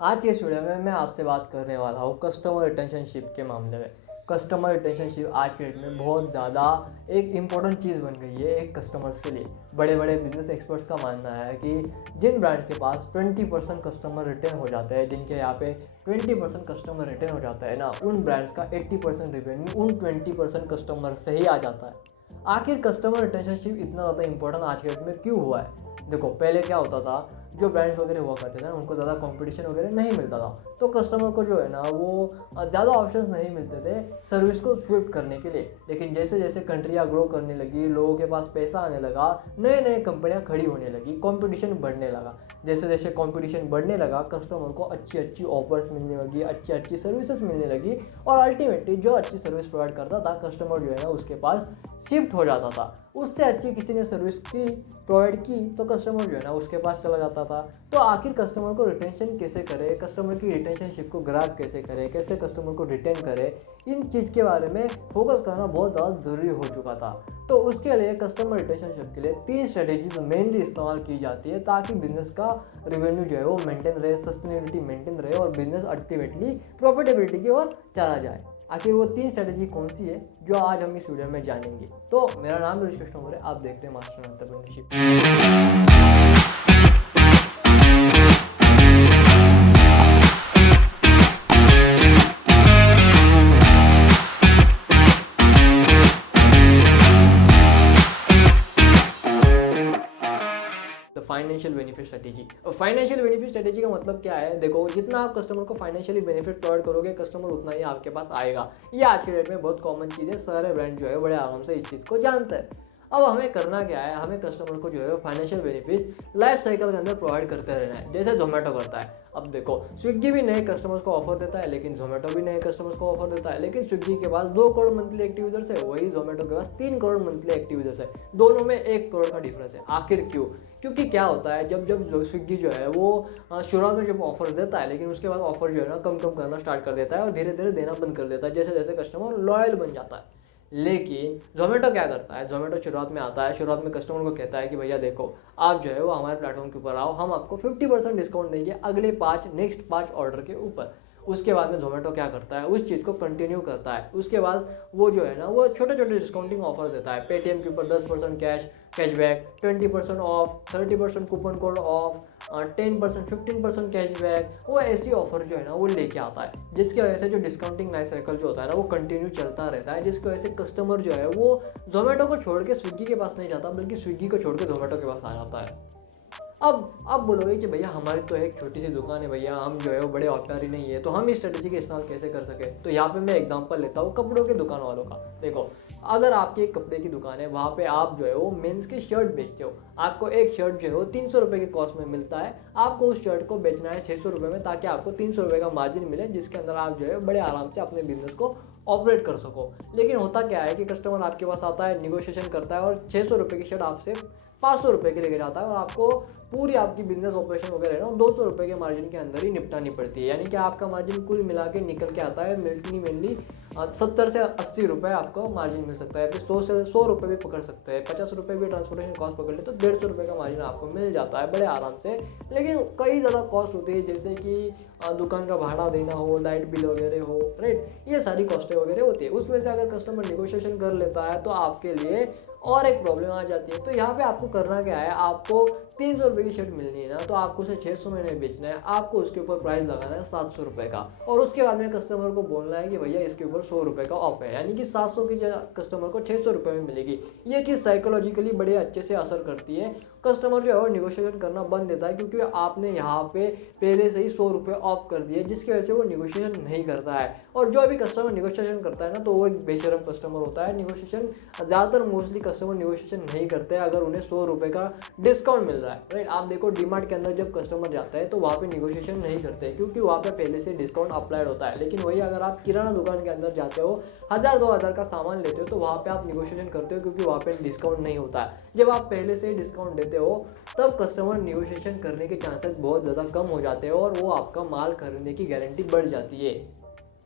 आज के इस वीडियो में मैं आपसे बात करने वाला हूँ कस्टमर रिटेंशनशिप के मामले में। कस्टमर रिटेंशनशिप आज के डेट में बहुत ज़्यादा एक इम्पोर्टेंट चीज़ बन गई है एक कस्टमर्स के लिए। बड़े बड़े बिजनेस एक्सपर्ट्स का मानना है कि जिन ब्रांड्स के पास 20% कस्टमर रिटेन हो जाते हैं, जिनके यहाँ पे 20% कस्टमर रिटेन हो जाता है ना, उन ब्रांड्स का 80% रेवेन्यू उन 20% कस्टमर से ही आ जाता है। आखिर कस्टमर रिटेंशनशिप इतना ज़्यादा इंपॉर्टेंट आज के डेट में क्यों हुआ है? देखो, पहले क्या होता था, जो ब्रांड्स वगैरह हुआ करते थे ना, उनको ज़्यादा कंपटीशन वगैरह नहीं मिलता था, तो कस्टमर को जो है ना वो ज़्यादा ऑप्शंस नहीं मिलते थे सर्विस को स्विफ्ट करने के लिए। लेकिन जैसे जैसे कंट्रियाँ ग्रो करने लगी, लोगों के पास पैसा आने लगा, नए नए कंपनियाँ खड़ी होने लगी, कंपटीशन बढ़ने लगा। जैसे जैसे कंपटीशन बढ़ने लगा, कस्टमर को अच्छी अच्छी ऑफर्स मिलने लगी, अच्छी अच्छी सर्विसेज मिलने लगी, और अल्टीमेटली जो अच्छी सर्विस प्रोवाइड करता था, कस्टमर जो है ना उसके पास शिफ्ट हो जाता था। उससे अच्छी किसी ने सर्विस की प्रोवाइड की तो कस्टमर जो है ना उसके पास चला जाता था। तो आखिर कस्टमर को रिटेंशन कैसे करे, कस्टमर की रिटेंशनशिप को ग्रैब कैसे करे, कैसे कस्टमर को रिटेन करे, इन चीज़ के बारे में फोकस करना बहुत ज़्यादा ज़रूरी हो चुका था। तो उसके लिए कस्टमर रिटेंशनशिप के लिए 3 स्ट्रेटेजीज मेनली इस्तेमाल की जाती है, ताकि बिजनेस का रेवेन्यू जो है वो मेंटेन रहे, सस्टेनेबिलिटी मेंटेन रहे और बिजनेस अल्टीमेटली प्रॉफिटेबिलिटी की ओर चला जाए। आखिर वो 3 स्ट्रेटेजी कौन सी है जो आज हम इस वीडियो में जानेंगे। तो मेरा नाम ऋषिकेश तोमर है, आप देखते हैं master entrepreneurship. Financial benefit strategy. और फाइनेंशियल बेनिफिट स्ट्रेटेजी का मतलब क्या है? देखो, जितना आप कस्टमर को फाइनेंशियली बेनिफिट प्रोवाइड करोगे, कस्टमर उतना ही आपके पास आएगा। ये आज के डेट में बहुत कॉमन चीज़ है, सारे ब्रांड जो है बड़े आराम से इस चीज़ को जानते हैं। अब हमें करना क्या है, हमें कस्टमर को जो है फाइनेंशियल बेनिफिट लाइफ साइकिल के अंदर प्रोवाइड करते रहना है, जैसे जोमेटो करता है। अब देखो, स्विगी भी नए कस्टमर्स को ऑफर देता है, लेकिन जोमेटो भी नए कस्टमर्स को ऑफर देता है। लेकिन स्विगी के पास 2 करोड़ मंथली एक्टिव यूजर्स है, वही जोमेटो के पास 3 करोड़ मंथली एक्टिव यूजर्स है। दोनों में 1 करोड़ का डिफरेंस है। आखिर क्यों? क्योंकि क्या होता है, जब जब स्विगी जो है वो शुरुआत में जब ऑफर देता है, लेकिन उसके बाद ऑफर जो है ना कम कम करना स्टार्ट कर देता है और धीरे धीरे देना बंद कर देता है, जैसे जैसे कस्टमर लॉयल बन जाता है। लेकिन जोमेटो क्या करता है, जोमेटो शुरुआत में आता है, शुरुआत में कस्टमर को कहता है कि भैया देखो, आप जो है वो हमारे प्लेटफॉर्म के ऊपर आओ, हम आपको 50% डिस्काउंट देंगे अगले नेक्स्ट 5 ऑर्डर के ऊपर। उसके बाद में जोमेटो क्या करता है, उस चीज़ को कंटिन्यू करता है। उसके बाद वो जो है ना वो छोटे छोटे डिस्काउंटिंग ऑफर देता है। पेटीएम के ऊपर 10% cashback, 20% of, 30% coupon code of, 10%, 15% cashback, वो ऐसी ऑफर जो है ना वो लेके आता है, जिसकी वजह से जो डिस्काउंटिंग लाइफ साइकिल जो होता है ना वो कंटिन्यू चलता रहता है, जिसकी वजह से कस्टमर जो है वो जोमेटो को छोड़ के स्विगी के पास नहीं जाता, बल्कि स्विगी को छोड़ के जोमेटो के पास आ जाता है। अब बोलोगे कि भैया हमारी तो एक छोटी सी दुकान है, भैया हम जो है वो बड़े औपचारी नहीं है, तो हम इस स्ट्रेटेजी का इस्तेमाल कैसे कर सके? तो यहाँ पे मैं एग्जांपल लेता हूँ कपड़ों की दुकान वालों का। देखो, अगर आपकी एक कपड़े की दुकान है, वहाँ पे आप जो है वो मेंस के शर्ट बेचते हो, आपको एक शर्ट जो है वो 300 रुपये के कॉस्ट में मिलता है, आपको उस शर्ट को बेचना है 600 रुपये में, ताकि आपको 300 रुपये का मार्जिन मिले, जिसके अंदर आप जो है बड़े आराम से अपने बिजनेस को ऑपरेट कर सको। लेकिन होता क्या है कि कस्टमर आपके पास आता है, निगोशिएशन करता है और 600 रुपये की शर्ट आपसे 500 रुपये के लेके जाता है, और आपको पूरी आपकी बिजनेस ऑपरेशन वगैरह है ना 200 रुपये के मार्जिन के अंदर ही निपटानी पड़ती है। यानी कि आपका मार्जिन कुल मिला के निकल के आता है मेनली 70 से 80 रुपये आपको मार्जिन मिल सकता है। फिर 100 से 100 रुपये भी पकड़ सकते हैं, 50 रुपये भी ट्रांसपोर्टेशन कॉस्ट पकड़ ले तो 150 रुपये का मार्जिन आपको मिल जाता है बड़े आराम से। लेकिन कई ज़्यादा कॉस्ट होती है, जैसे कि दुकान का भाड़ा देना हो, लाइट बिल वगैरह हो, राइट, ये सारी कॉस्टें वगैरह होती है। उसमें से अगर कस्टमर निगोशिएशन कर लेता है तो आपके लिए और एक प्रॉब्लम आ जाती है। तो यहाँ पे आपको करना क्या है, आपको 300 रुपये की शर्ट मिलनी है ना, तो आपको उसे 600 में नहीं बेचना है, आपको उसके ऊपर प्राइस लगाना है 700 रुपये का, और उसके बाद में कस्टमर को बोलना है कि भैया इसके ऊपर 100 रुपये का ऑफ है, यानी कि 700 की जगह कस्टमर को 600 रुपये में मिलेगी। ये चीज़ साइकोलॉजिकली बड़े अच्छे से असर करती है। कस्टमर जो है वो निगोशिएशन करना बंद देता है, क्योंकि आपने यहाँ पे पहले से ही 100 रुपये ऑफ कर दिए, जिसकी वजह से वो निगोशिएशन नहीं करता है। और जो अभी कस्टमर निगोशिएशन करता है ना, तो वो एक बेशरम कस्टमर होता है। निगोशिएशन ज़्यादातर मोस्टली कस्टमर निगोशिएशन नहीं करते हैं अगर उन्हें 100 रुपये का डिस्काउंट मिल रहा है, राइट। आप देखो, डीमार्ट के अंदर जब कस्टमर जाता है तो वहाँ पे निगोशिएशन नहीं करते, क्योंकि वहाँ पे पहले से डिस्काउंट अप्लाइड होता है। लेकिन वही अगर आप किराना दुकान के अंदर जाते हो, 1000-2000 का सामान लेते हो, तो वहाँ पे आप निगोशिएशन करते हो, क्योंकि वहाँ पे डिस्काउंट नहीं होता है। जब आप पहले से ही डिस्काउंट देते हो, तब कस्टमर निगोशिएशन करने के चांसेस बहुत ज़्यादा कम हो जाते हैं और वो आपका माल खरीदने की गारंटी बढ़ जाती है।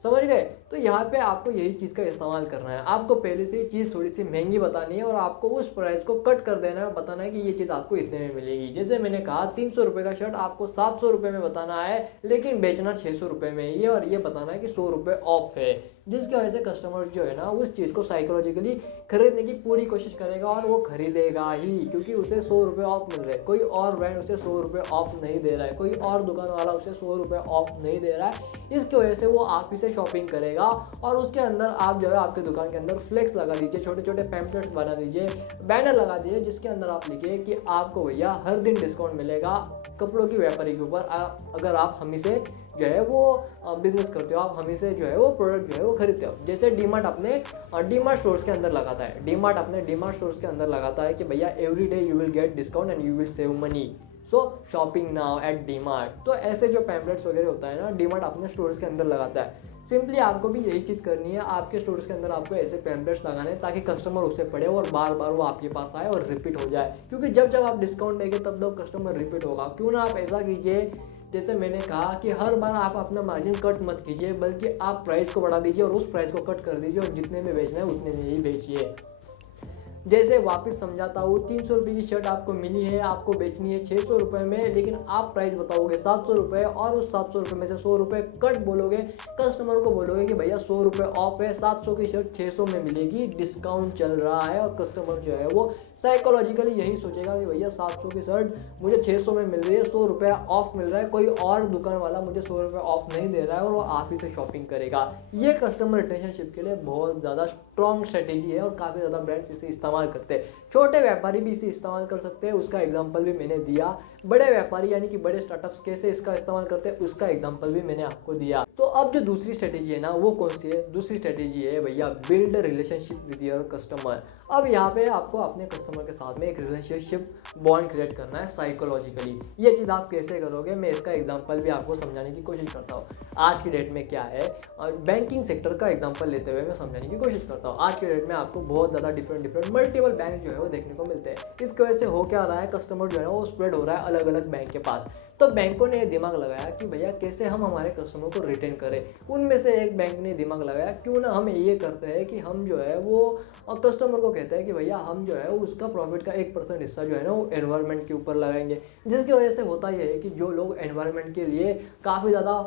समझ गए। तो यहाँ पे आपको यही चीज़ का इस्तेमाल करना है, आपको पहले से ही चीज़ थोड़ी सी महंगी बतानी है और आपको उस प्राइस को कट कर देना है, बताना है कि ये चीज़ आपको इतने में मिलेगी। जैसे मैंने कहा 300 रुपये का शर्ट आपको 700 रुपये में बताना है, लेकिन बेचना 600 रुपये में ही है, और ये बताना है कि 100 रुपये ऑफ है, जिसकी वजह से कस्टमर जो है ना उस चीज़ को साइकोलॉजिकली खरीदने की पूरी कोशिश करेगा और वो खरीदेगा ही, क्योंकि उसे 100 रुपये ऑफ मिल रहे हैं। कोई और ब्रांड उसे 100 रुपये ऑफ नहीं दे रहा है, कोई और दुकान वाला उसे 100 रुपये ऑफ नहीं दे रहा है, इसकी वजह से वो आप ही से शॉपिंग करेगा। और उसके अंदर आप जो है आपके दुकान के अंदर फ्लेक्स लगा दीजिए, छोटे छोटे पैम्पलेट्स बना दीजिए, बैनर लगा दीजिए, जिसके अंदर आप लिखिए कि आपको भैया हर दिन डिस्काउंट मिलेगा कपड़ों की व्यापारी के ऊपर, अगर आप हम से जो है वो बिजनेस करते हो, आप हमें से जो है वो प्रोडक्ट जो है वो खरीदते हो। जैसे डीमार्ट अपने डीमार्ट स्टोर्स के अंदर लगाता है, डीमार्ट अपने डीमार्ट स्टोर्स के अंदर लगाता है कि भैया every day you will get discount and you will save money, so shopping now at DMart. तो ऐसे जो पैम्पलेट्स वगैरह होता है ना, डीमार्ट अपने स्टोर्स के अंदर लगाता है। सिंपली आपको भी यही चीज़ करनी है, आपके स्टोर्स के अंदर आपको ऐसे पैम्पलेट्स लगाने हैं ताकि कस्टमर उसे पढ़े और बार बार वो आपके पास आए और रिपीट हो जाए, क्योंकि जब जब आप डिस्काउंट देंगे तब तब कस्टमर रिपीट होगा। क्यों ना आप ऐसा कीजिए, जैसे मैंने कहा कि हर बार आप अपना मार्जिन कट मत कीजिए, बल्कि आप प्राइस को बढ़ा दीजिए और उस प्राइस को कट कर दीजिए और जितने में बेचना है उतने में ही बेचिए। जैसे वापस समझाता हूँ, 300 रुपये की शर्ट आपको मिली है, आपको बेचनी है 600 रुपये में, लेकिन आप प्राइस बताओगे 700 रुपये और उस 700 रुपये में से 100 रुपये कट बोलोगे, कस्टमर को बोलोगे कि भैया 100 रुपये ऑफ है, 700 की शर्ट 600 में मिलेगी, डिस्काउंट चल रहा है, और कस्टमर जो है वो साइकोलॉजिकली यही सोचेगा कि भैया 700 की शर्ट मुझे 600 में मिल रही है, 100 रुपये ऑफ मिल रहा है, कोई और दुकान वाला मुझे 100 रुपये ऑफ नहीं दे रहा है, और वो आप ही से शॉपिंग करेगा। ये कस्टमर रिटेंशनशिप के लिए बहुत ज़्यादा स्ट्रॉन्ग स्ट्रेटेजी है और काफ़ी ज़्यादा ब्रांड्स इसे इस्तेमाल करते हैं। छोटे व्यापारी भी इसे इस्तेमाल कर सकते हैं, उसका एग्जांपल भी मैंने दिया। बड़े व्यापारी यानी कि बड़े स्टार्टअप्स कैसे इसका इस्तेमाल करते हैं उसका एग्जांपल भी मैंने आपको दिया। तो अब जो दूसरी स्ट्रेटेजी है ना वो कौन सी है? दूसरी स्ट्रेटेजी है भैया build relationship with your customer. अब यहाँ पे आपको अपने कस्टमर के साथ में एक रिलेशनशिप बॉन्ड क्रिएट करना है साइकोलॉजिकली। ये चीज़ आप कैसे करोगे, मैं इसका एग्जांपल भी आपको समझाने की कोशिश करता हूँ। आज की डेट में क्या है, बैंकिंग सेक्टर का एग्जांपल लेते हुए मैं समझाने की कोशिश करता हूँ। आज की डेट में आपको बहुत ज़्यादा डिफरेंट मल्टीपल बैंक जो है वो देखने को मिलते हैं। इसकी वजह से हो क्या रहा है, कस्टमर जो है वो स्प्रेड हो रहा है अलग अलग बैंक के पास। तो बैंकों ने दिमाग लगाया कि भैया कैसे हम हमारे कस्टमर को रिटेन करें। उनमें से एक बैंक ने दिमाग लगाया, क्यों ना हम ये करते हैं कि हम जो है वो कस्टमर को कहते हैं कि भैया हम जो है उसका प्रॉफिट का 1% हिस्सा जो है ना वो एनवायरनमेंट के ऊपर लगाएंगे। जिसकी वजह से होता यह है कि जो लोग एनवायरनमेंट के लिए काफ़ी ज़्यादा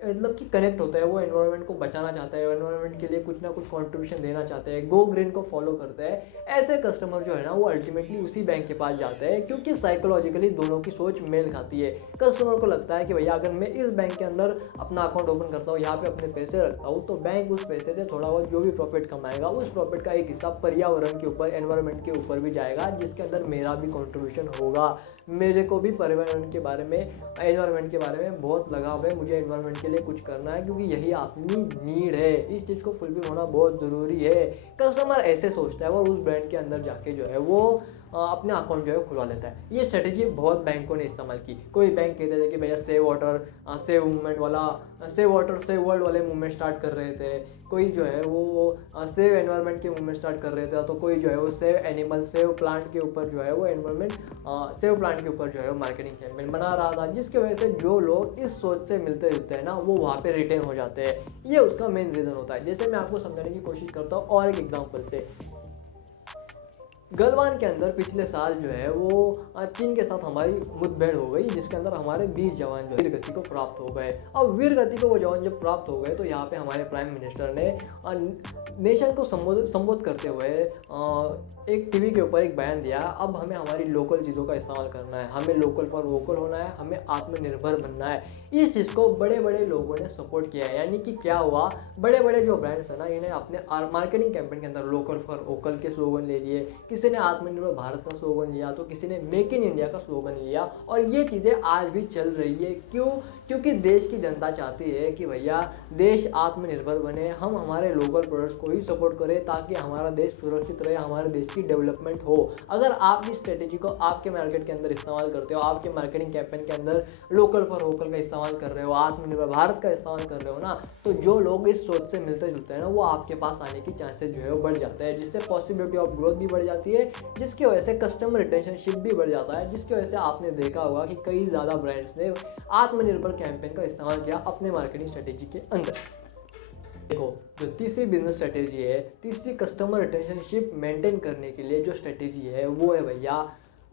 मतलब कि कनेक्ट होता है, वो एनवायरनमेंट को बचाना चाहता है, एनवायरनमेंट के लिए कुछ ना कुछ कंट्रीब्यूशन देना चाहते हैं, गो ग्रीन को फॉलो करते हैं, ऐसे कस्टमर जो है ना वो अल्टीमेटली उसी बैंक के पास जाते हैं, क्योंकि साइकोलॉजिकली दोनों की सोच मेल खाती है। कस्टमर को लगता है कि भैया अगर मैं इस बैंक के अंदर अपना अकाउंट ओपन करता हूँ, यहाँ पे अपने पैसे रखता हूँ, तो बैंक उस पैसे से थोड़ा बहुत जो भी प्रॉफिट कमाएगा उस प्रॉफिट का एक हिस्सा पर्यावरण के ऊपर, एनवायरनमेंट के ऊपर भी जाएगा, जिसके अंदर मेरा भी कॉन्ट्रीब्यूशन होगा। मेरे को भी पर्यावरण के बारे में, एनवायरनमेंट के बारे में बहुत लगाव है, मुझे एनवायरनमेंट के लिए कुछ करना है, क्योंकि यही अपनी नीड है, इस चीज़ को फुलफिल होना बहुत ज़रूरी है। कस्टमर ऐसे सोचता है और उस ब्रांड के अंदर जाके जो है वो अपना अकाउंट जो है खुलवा लेता है। ये स्ट्रेटेजी बहुत बैंकों ने इस्तेमाल की। कोई बैंक कहते थे कि भैया सेव वाटर सेव मूवमेंट वाला, सेव वाटर सेव वर्ल्ड वाले मूवमेंट स्टार्ट कर रहे थे, कोई जो है वो सेव एनवायरनमेंट के मूवमेंट स्टार्ट कर रहे थे, तो कोई जो है वो सेव एनिमल सेव प्लांट के ऊपर जो है वो एनवायरनमेंट सेव प्लांट के ऊपर जो है वो मार्केटिंग कैंपेन बना रहा था, जिसकी वजह से जो लोग इस सोच से मिलते जुलते हैं ना वो वहाँ पे रिटेन हो जाते हैं। ये उसका मेन रीज़न होता है। जैसे मैं आपको समझाने की कोशिश करता हूँ और एक एग्जाम्पल से। गलवान के अंदर पिछले साल जो है वो चीन के साथ हमारी मुठभेड़ हो गई, जिसके अंदर हमारे 20 जवान जो वीर गति को प्राप्त हो गए। अब वीर गति को वो जवान जब प्राप्त हो गए तो यहाँ पे हमारे प्राइम मिनिस्टर ने नेशन को संबोधित करते हुए एक टीवी के ऊपर एक बयान दिया, अब हमें हमारी लोकल चीज़ों का इस्तेमाल करना है, हमें लोकल पर वोकल होना है, हमें आत्मनिर्भर बनना है। इस चीज़ को बड़े बड़े लोगों ने सपोर्ट किया है। यानी कि क्या हुआ, बड़े बड़े जो ब्रांड्स हैं ना इन्हें अपने मार्केटिंग कैंपेन के अंदर लोकल फॉर वोकल के स्लोगन ले लिए, किसी ने आत्मनिर्भर भारत का स्लोगन लिया, तो किसी ने मेक इन इंडिया का स्लोगन लिया, और ये चीज़ें आज भी चल रही है। क्यों? क्योंकि देश की जनता चाहती है कि भैया देश आत्मनिर्भर बने, हम हमारे लोकल प्रोडक्ट्स को ही सपोर्ट करें ताकि हमारा देश सुरक्षित रहे, हमारे देश की की डेवलपमेंट हो। अगर आप इस स्ट्रेटेजी को आपके मार्केट के अंदर इस्तेमाल करते हो, आपके मार्केटिंग कैंपेन के अंदर लोकल फॉर वोकल का इस्तेमाल कर रहे हो, आत्मनिर्भर भारत का इस्तेमाल कर रहे हो ना, तो जो लोग इस सोच से मिलते जुलते हैं ना, वो आपके पास आने की चांसेस जो है वो बढ़ जाते हैं, जिससे पॉसिबिलिटी ऑफ ग्रोथ भी बढ़ जाती है, जिसकी वजह से कस्टमर रिटेंशनशिप भी बढ़ जाता है, जिसकी वजह से आपने देखा होगा कि कई ज़्यादा ब्रांड्स ने आत्मनिर्भर कैंपेन का इस्तेमाल किया अपने मार्केटिंग स्ट्रेटेजी के अंदर। देखो, जो तीसरी बिजनेस स्ट्रेटेजी है, तीसरी कस्टमर रिलेशनशिप मेंटेन करने के लिए जो स्ट्रेटेजी है वो है भैया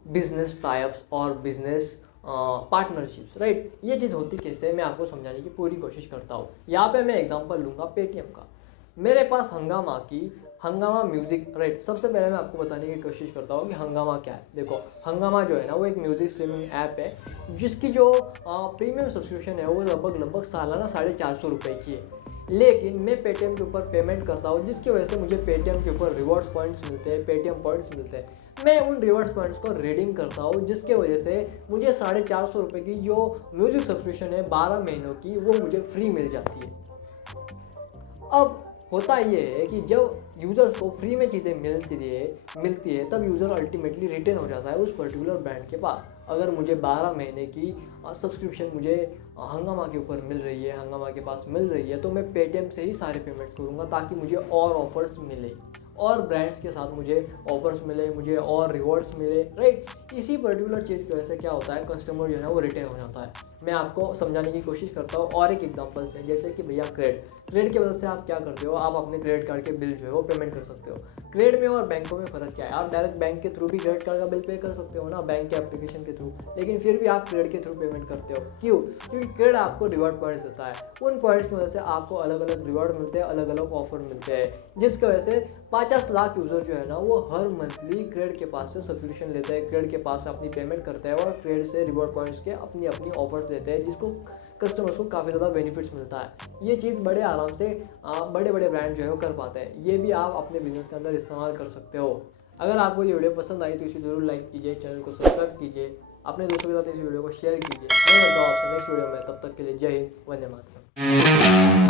बिजनेस टाइप्स और बिजनेस पार्टनरशिप्स, राइट। ये चीज़ होती कैसे, मैं आपको समझाने की पूरी कोशिश करता हूँ। यहाँ पे मैं एग्जांपल लूँगा पेटीएम का। मेरे पास हंगामा म्यूजिक, राइट। सबसे पहले मैं आपको बताने की कोशिश करता हूँ कि हंगामा क्या है। देखो, हंगामा जो है ना वो एक म्यूजिक स्ट्रीमिंग ऐप है जिसकी जो प्रीमियम सब्सक्रिप्शन है वो लगभग सालाना 450 रुपये की है। लेकिन मैं पेटीएम के ऊपर पेमेंट करता हूँ, जिसकी वजह से मुझे पेटीएम के ऊपर रिवॉर्ड्स पॉइंट्स मिलते हैं, पेटीएम पॉइंट्स मिलते हैं। मैं उन रिवॉर्ड्स पॉइंट्स को रिडीम करता हूँ, जिसके वजह से मुझे 450 रुपये की जो म्यूजिक सब्सक्रिप्शन है 12 महीनों की, वो मुझे फ्री मिल जाती है। अब होता ये है कि जब यूज़र्स को फ्री में चीज़ें मिलती है तब यूज़र अल्टीमेटली रिटर्न हो जाता है उस पर्टिकुलर ब्रांड के पास। अगर मुझे 12 महीने की सब्सक्रिप्शन मुझे हंगामा के ऊपर मिल रही है, हंगामा के पास मिल रही है, तो मैं पेटीएम से ही सारे पेमेंट्स करूँगा ताकि मुझे और ऑफर्स मिले, और ब्रांड्स के साथ मुझे ऑफर्स मिले, मुझे और रिवॉर्ड्स मिले, राइट। इसी पर्टिकुलर चीज़ की वजह से क्या होता है, कस्टमर जो है ना वो रिटेन हो जाता है। मैं आपको समझाने की कोशिश करता हूँ और एक एग्जांपल से, जैसे कि भैया क्रेडिट की वजह से आप क्या करते हो, आप अपने क्रेडिट कार्ड के बिल जो है वो पेमेंट कर सकते हो। क्रेडिट में और बैंकों में फ़र्क क्या है, आप डायरेक्ट बैंक के थ्रू भी क्रेडिट कार्ड का बिल पे कर सकते हो ना, बैंक के एप्लीकेशन के थ्रू, लेकिन फिर भी आप क्रेडिट के थ्रू पेमेंट करते हो। क्यों? क्योंकि क्रेडिट आपको रिवॉर्ड पॉइंट्स देता है। उन पॉइंट्स की वजह से आपको अलग अलग रिवॉर्ड मिलते हैं, अलग अलग ऑफर मिलते हैं, जिसकी वजह से 50 लाख यूज़र जो है ना वो हर मंथली क्रेडिट के पास से सब्सक्रिप्शन लेते हैं, क्रेडिट के पास से अपनी पेमेंट करते हैं और क्रेडिट से रिवॉर्ड पॉइंट्स के अपनी अपनी ऑफर्स लेते हैं, जिसको कस्टमर्स को काफ़ी ज़्यादा बेनिफिट्स मिलता है। ये चीज़ बड़े आराम से बड़े बड़े ब्रांड जो है वो कर पाते हैं। ये भी आप अपने बिजनेस के अंदर इस्तेमाल कर सकते हो। अगर आपको ये वीडियो पसंद आई तो इसे ज़रूर लाइक कीजिए, चैनल को सब्सक्राइब कीजिए, अपने दोस्तों के साथ इस वीडियो को शेयर कीजिए। मैं मिलता हूँ आपसे नेक्स्ट वीडियो में, तब तक के लिए जय हिंद, वंदे मातरम।